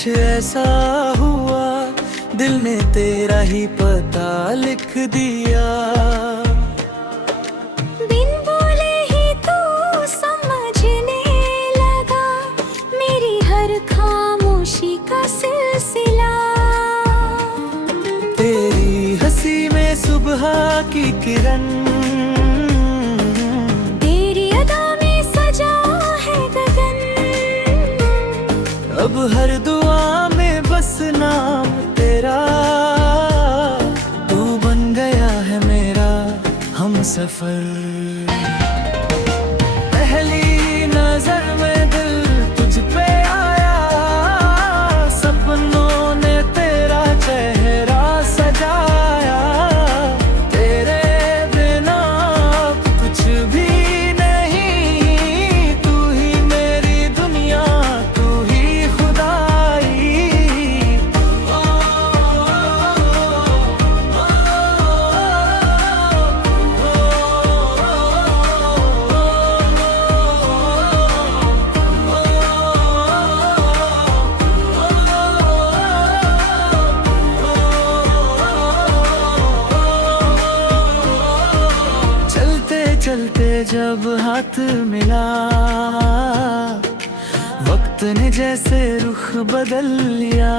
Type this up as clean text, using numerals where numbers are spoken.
कुछ ऐसा हुआ, दिल ने तेरा ही पता लिख दिया। बिन बोले ही तू समझने लगा मेरी हर खामोशी का सिलसिला। तेरी हंसी में सुबह की किरण, तेरी अदा में सजा है गगन। अब हर दुआ में बस नाम तेरा, तू बन गया है मेरा हमसफर। पहली नजर में दिल तुझ पे आया, सपनों ने तेरा चेहरा सजाया। तेरे बिना अब कुछ भी नहीं, तू ही मेरी दुनिया, तू ही खुदाई। चलते चलते जब हाथ मिला, वक्त ने जैसे रुख बदल लिया।